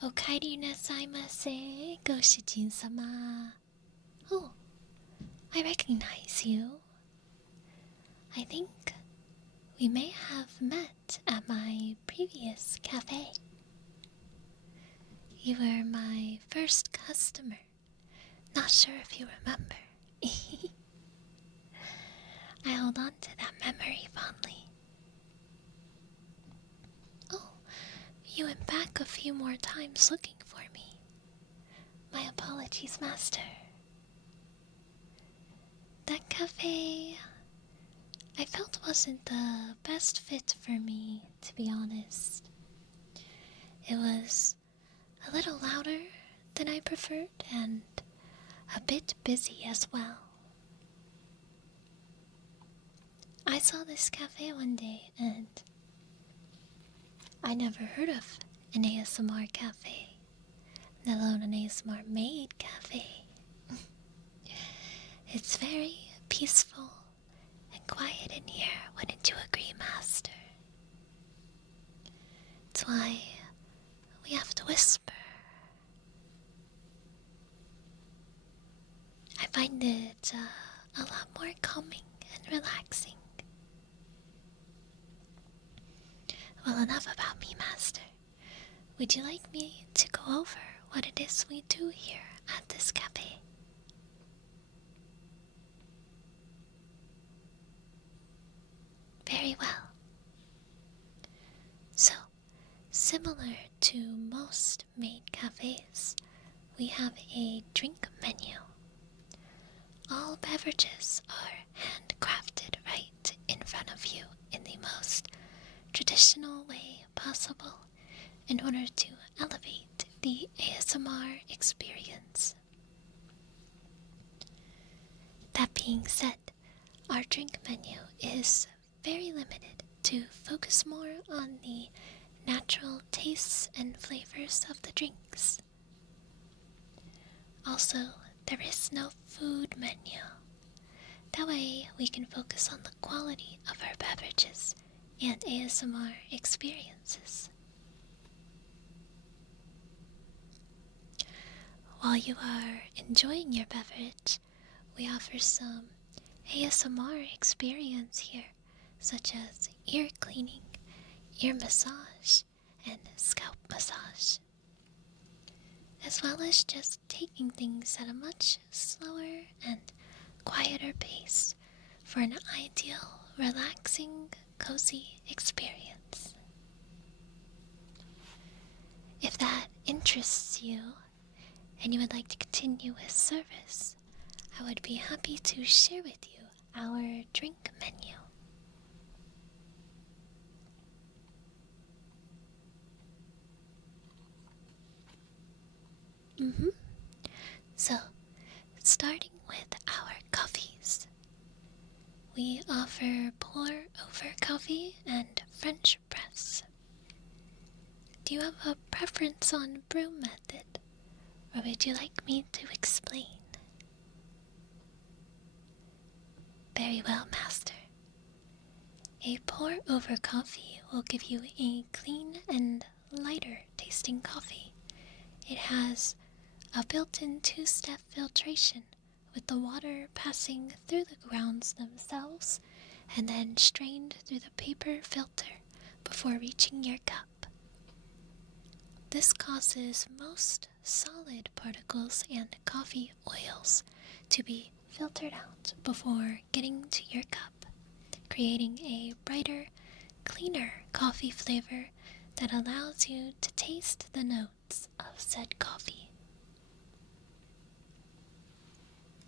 Okaeri nasaimasu, Goshijin-sama. Oh, I recognize you. I think we may have met at my previous cafe. You were my first customer. Not sure if you remember. I hold on to that memory fondly. Oh, you went back a few more times looking for me. My apologies, Master. That cafe, I felt wasn't the best fit for me, to be honest. It was a little louder than I preferred and a bit busy as well. I saw this cafe one day and I never heard of an ASMR cafe, let alone an ASMR maid cafe. It's very peaceful and quiet in here, wouldn't you agree, Master? It's why we have to whisper. I find it a lot more calming and relaxing. Well, enough about me, Master. Would you like me to go over what it is we do here at this cafe? Very well. So, similar to most maid cafes, we have a drink menu. All beverages are handcrafted right in front of you in the most traditional way possible in order to elevate the ASMR experience. That being said, our drink menu is very limited to focus more on the natural tastes and flavors of the drinks. Also, there is no food menu. That way we can focus on the quality of our beverages and ASMR experiences. While you are enjoying your beverage, we offer some ASMR experience here, such as ear cleaning, ear massage, and scalp massage, as well as just taking things at a much slower and quieter pace for an ideal, relaxing, cozy experience. If that interests you and you would like to continue with service, I would be happy to share with you our drink menu. So, starting with our coffees, we offer pour-over coffee and French press. Do you have a preference on brew method, or would you like me to explain? Very well, Master. A pour-over coffee will give you a clean and lighter tasting coffee. It has a built-in two-step filtration with the water passing through the grounds themselves and then strained through the paper filter before reaching your cup. This causes most solid particles and coffee oils to be filtered out before getting to your cup, creating a brighter, cleaner coffee flavor that allows you to taste the notes of said coffee.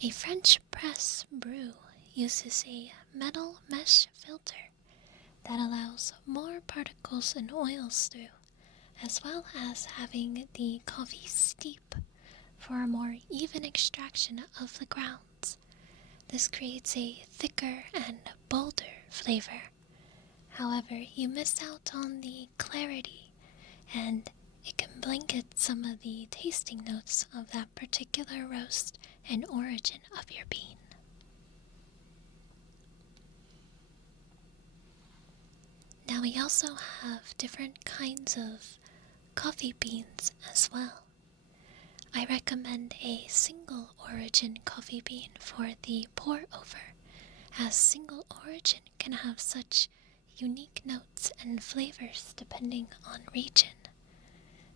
A French press brew uses a metal mesh filter that allows more particles and oils through, as well as having the coffee steep for a more even extraction of the grounds. This creates a thicker and bolder flavor. However, you miss out on the clarity, and it can blanket some of the tasting notes of that particular roast and origin of your bean. Now we also have different kinds of coffee beans as well. I recommend a single origin coffee bean for the pour over, as single origin can have such unique notes and flavors depending on region.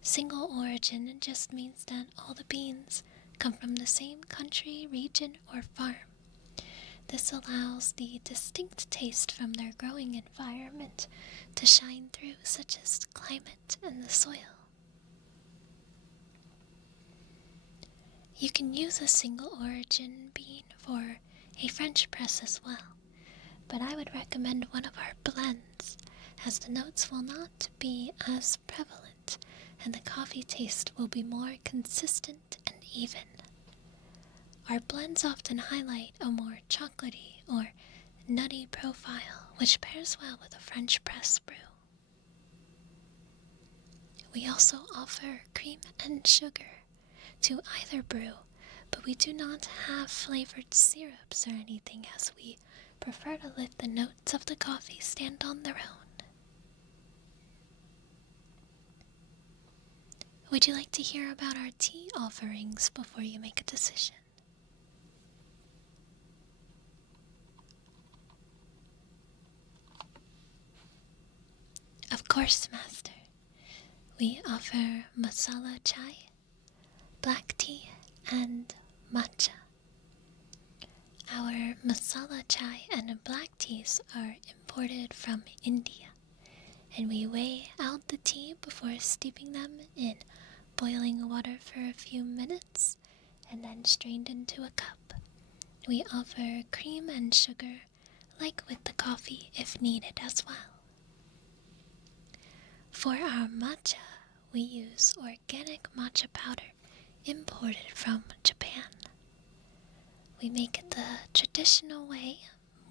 Single origin just means that all the beans come from the same country, region, or farm. This allows the distinct taste from their growing environment to shine through, such as climate and the soil. You can use a single origin bean for a French press as well, but I would recommend one of our blends, as the notes will not be as prevalent and the coffee taste will be more consistent and even. Our blends often highlight a more chocolatey or nutty profile, which pairs well with a French press brew. We also offer cream and sugar to either brew, but we do not have flavored syrups or anything, as we prefer to let the notes of the coffee stand on their own. Would you like to hear about our tea offerings before you make a decision? Of course, Master. We offer masala chai, black tea, and matcha. Our masala chai and black teas are imported from India, and we weigh out the tea before steeping them in boiling water for a few minutes and then strained into a cup. We offer cream and sugar, like with the coffee, if needed as well. For our matcha, we use organic matcha powder imported from Japan. We make it the traditional way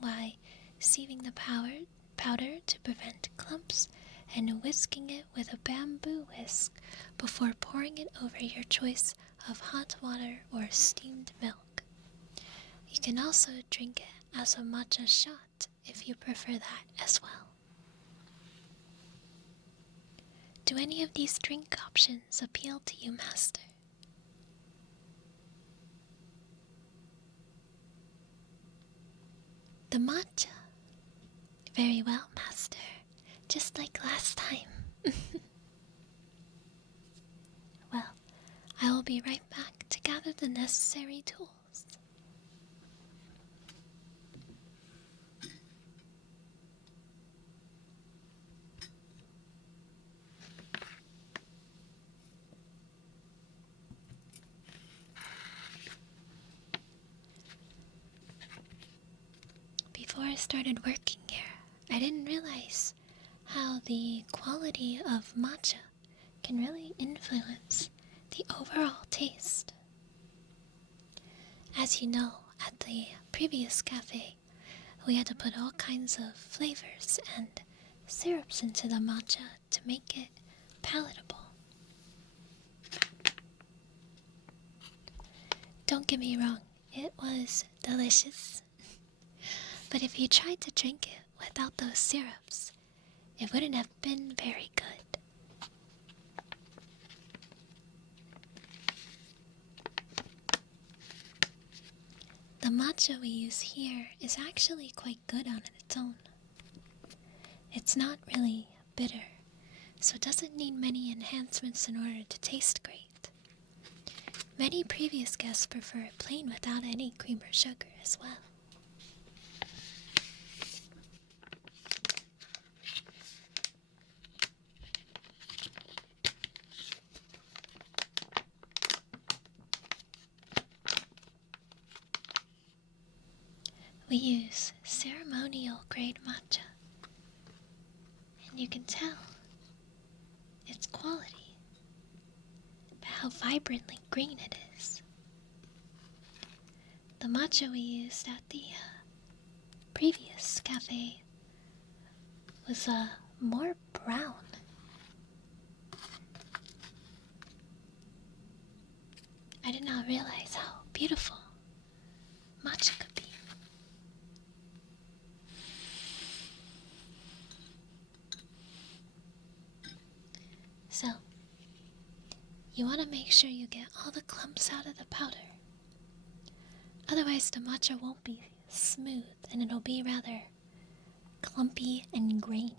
by sieving the powder to prevent clumps and whisking it with a bamboo whisk before pouring it over your choice of hot water or steamed milk. You can also drink it as a matcha shot if you prefer that as well. Do any of these drink options appeal to you, Master? The matcha. Very well, Master. Just like last time. Well, I will be right back to gather the necessary tools. Before I started working here, I didn't realize how the quality of matcha can really influence the overall taste. As you know, at the previous cafe, we had to put all kinds of flavors and syrups into the matcha to make it palatable. Don't get me wrong, it was delicious. But if you tried to drink it without those syrups, it wouldn't have been very good. The matcha we use here is actually quite good on its own. It's not really bitter, so it doesn't need many enhancements in order to taste great. Many previous guests prefer it plain without any cream or sugar as well. We use ceremonial grade matcha, and you can tell its quality by how vibrantly green it is. The matcha we used at the previous cafe was more brown. I did not realize how beautiful matcha could be. So, You want to make sure you get all the clumps out of the powder. Otherwise, the matcha won't be smooth and it'll be rather clumpy and grainy.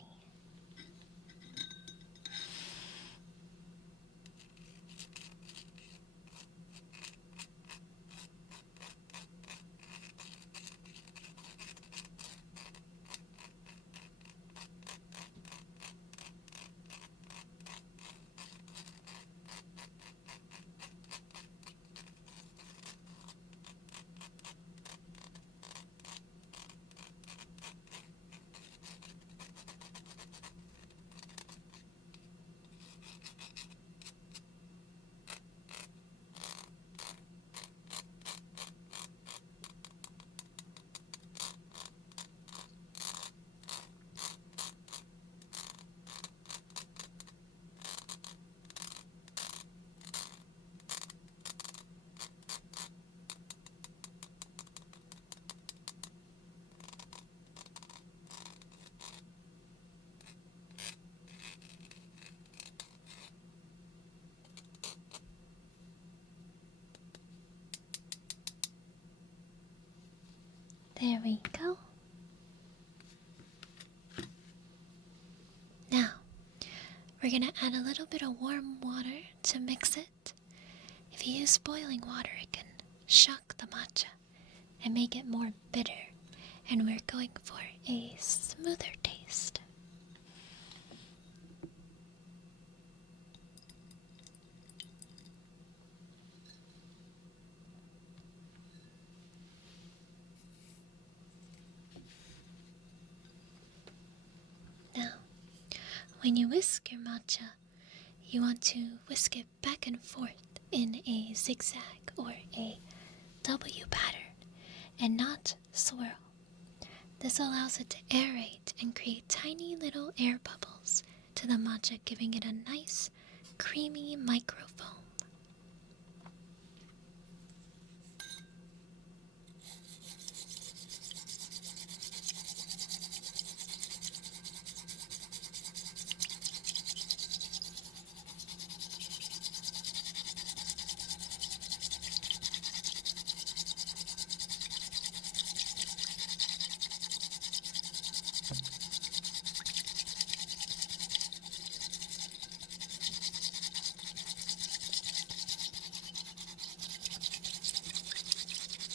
There we go. Now, we're going to add a little bit of warm water to mix it. If you use boiling water, it can shock the matcha and make it more bitter. And we're going for a smoother taste. Now, when you whisk your matcha, you want to whisk it back and forth in a zigzag or a W pattern and not swirl. This allows it to aerate and create tiny little air bubbles to the matcha, giving it a nice, creamy microfoam.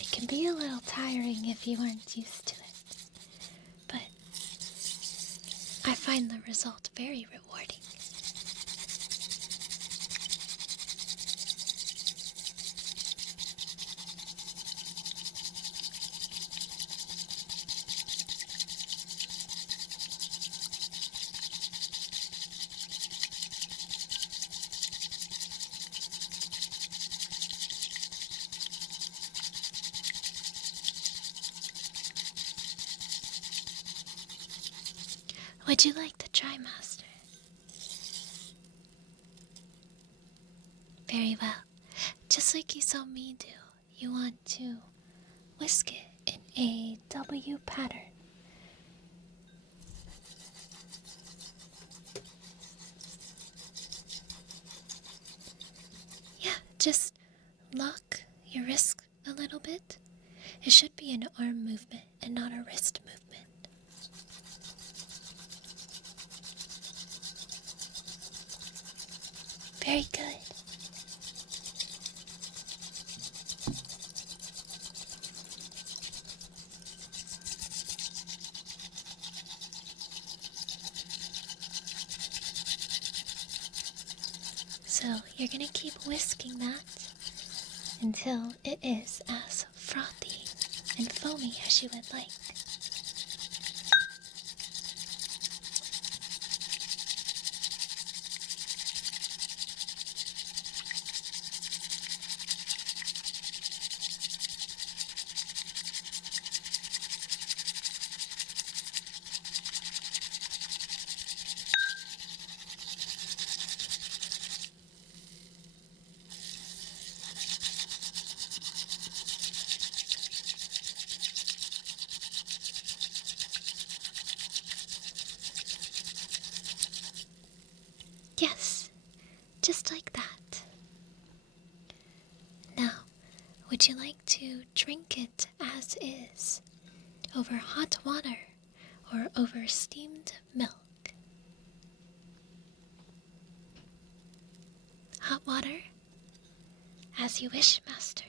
It can be a little tiring if you aren't used to it, but I find the result very rewarding. Would you like to try, Master? Very well. Just like you saw me do, you want to whisk it in a W pattern. Yeah, just lock your wrist a little bit. It should be an arm movement and not a wrist movement. Very good. So you're going to keep whisking that until it is as frothy and foamy as you would like. Yes, just like that. Would you like to drink it as is, over hot water, or over steamed milk? Hot water? As you wish, Master.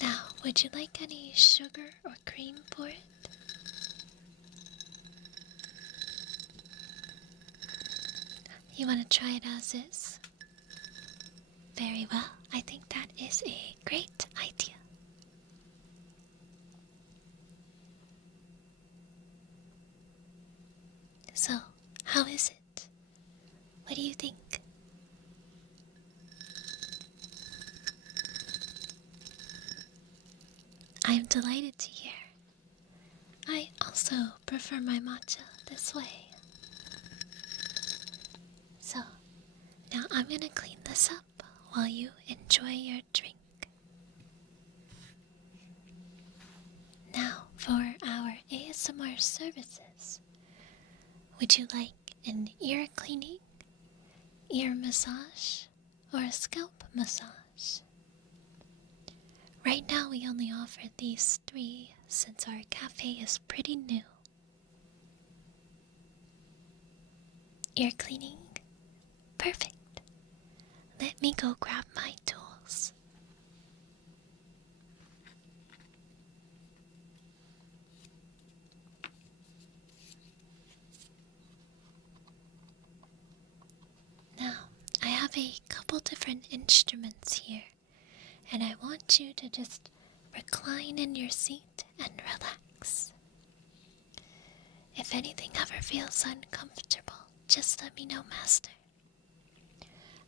Now, would you like any sugar or cream for it? You want to try it as is? Very well. I think that is a great idea. So, how is it? What do you think? I am delighted to hear. I also prefer my matcha this way. So, now I'm gonna clean this up while you enjoy your drink. Now, for our ASMR services, would you like an ear cleaning, ear massage, or a scalp massage? Right now we only offer these 3 since our cafe is pretty new. Ear cleaning? Perfect. Let me go grab my tools. Now, I have a couple different instruments here, and I want you to just recline in your seat and relax. If anything ever feels uncomfortable, just let me know, Master.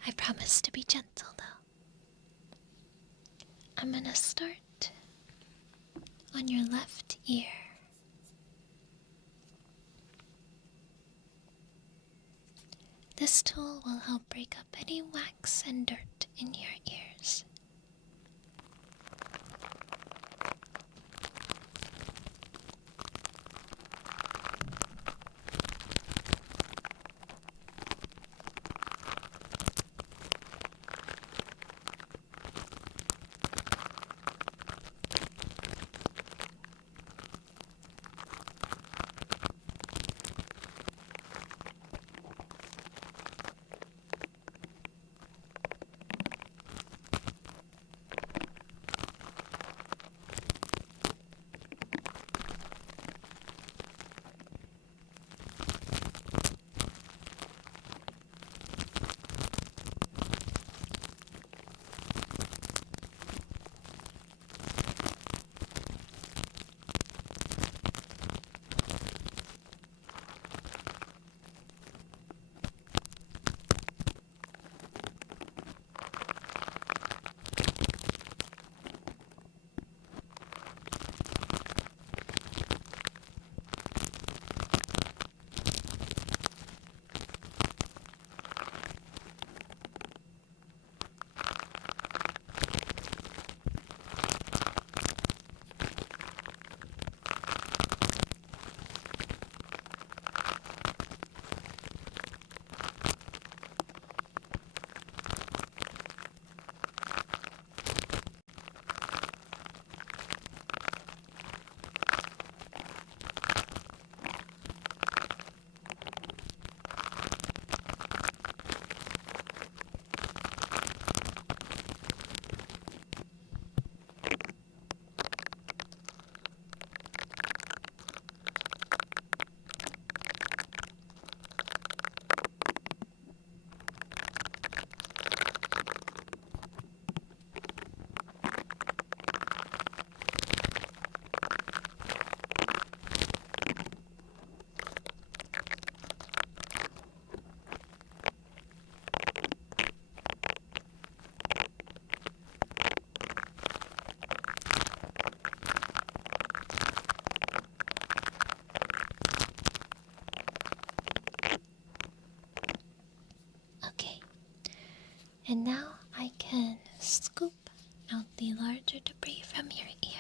I promise to be gentle, though. I'm gonna start on your left ear. This tool will help break up any wax and dirt in your ears. And now I can scoop out the larger debris from your ear.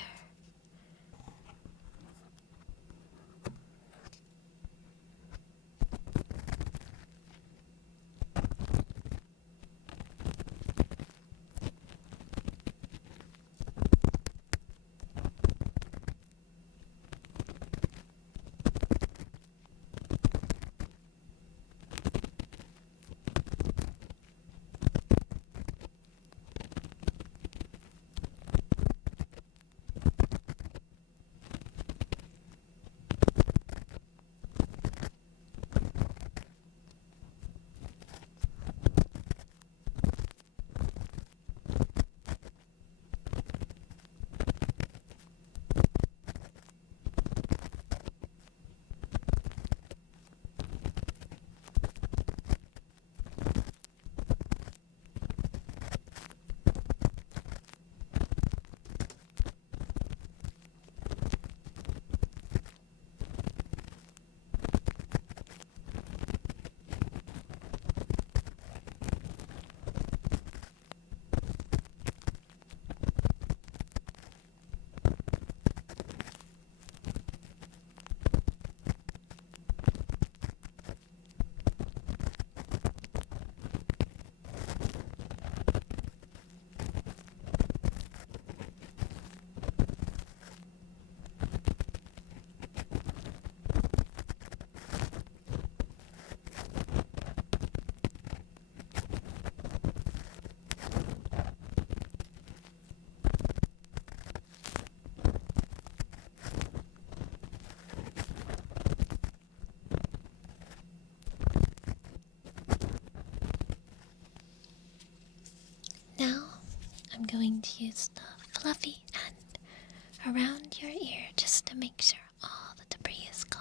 Now I'm going to use the fluffy end around your ear just to make sure all the debris is gone.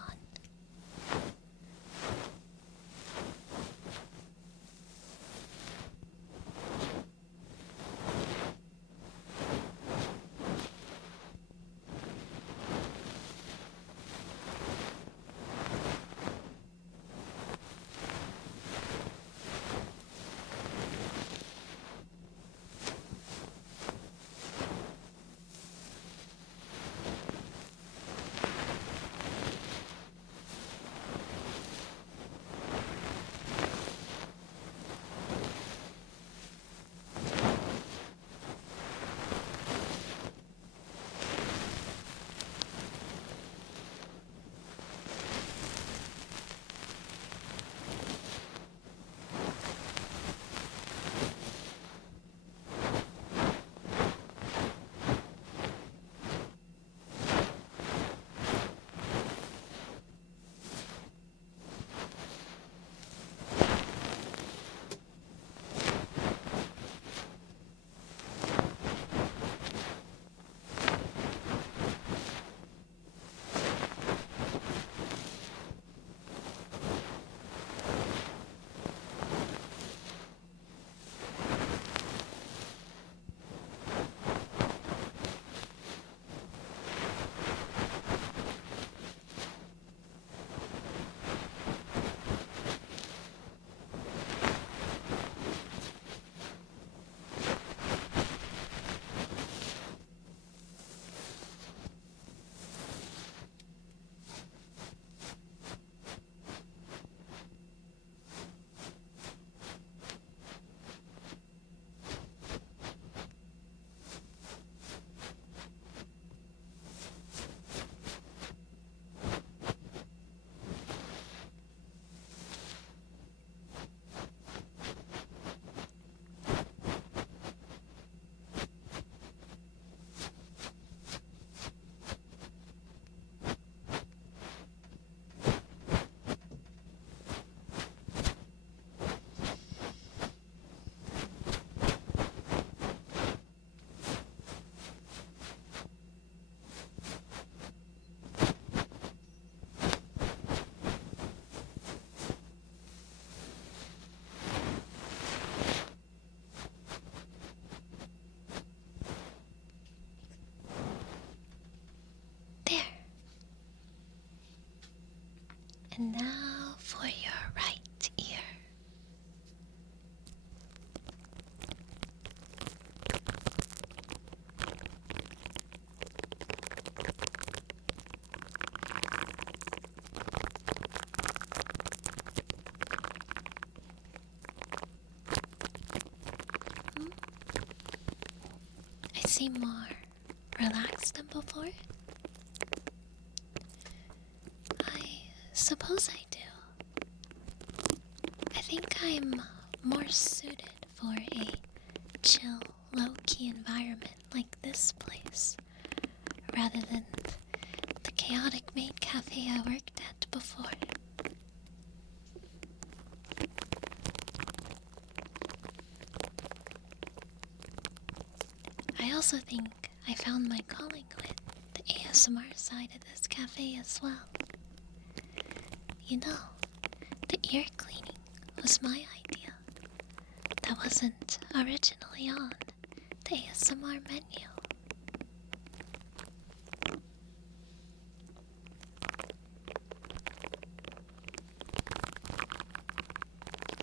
And now for your right ear. seem more relaxed than before? I suppose I do. I think I'm more suited for a chill, low-key environment like this place, rather than the chaotic maid cafe I worked at before. I also think I found my calling with the ASMR side of this cafe as well. You know, the ear cleaning was my idea. That wasn't originally on the ASMR menu.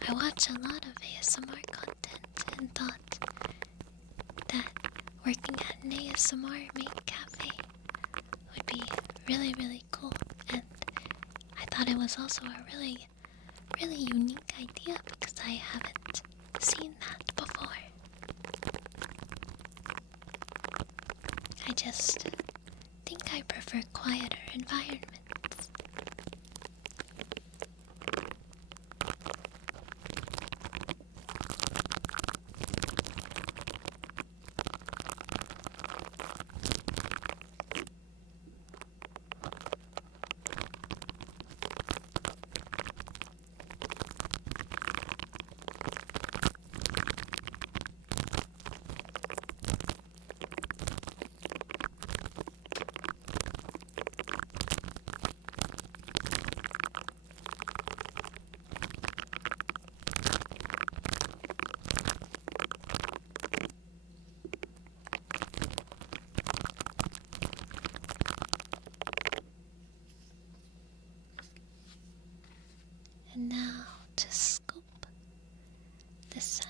I watch a lot of ASMR content and thought that working at an ASMR maid cafe would be really, really cool. And I thought it was also a really, really unique idea because I haven't seen that before. I just think I prefer quieter environments. And now to scoop this side.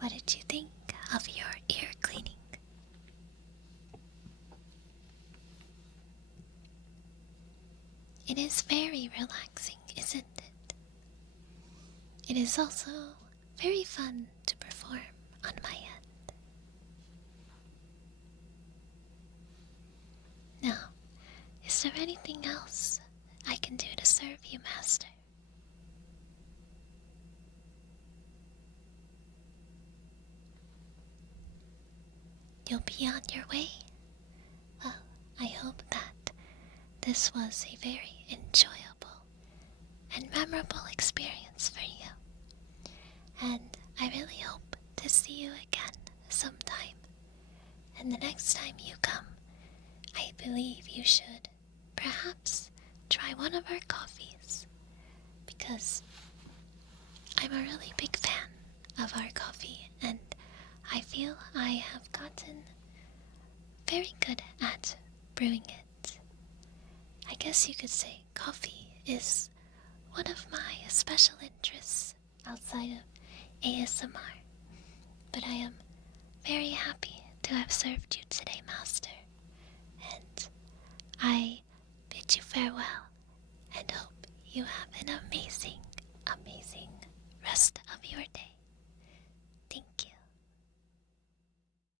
What did you think of your ear cleaning? It is very relaxing, isn't it? It is also very fun to perform on my end. Now, is there anything else I can do to serve you, Master? You'll be on your way? Well, I hope that this was a very enjoyable and memorable experience for you. And I really hope to see you again sometime. And the next time you come, I believe you should perhaps try one of our coffees, because I'm a really big fan of our coffee, and I feel I have gotten very good at brewing it. I guess you could say coffee is one of my special interests outside of ASMR, but I am very happy to have served you today, Master, and I bid you farewell and hope you have an amazing, amazing rest of your day.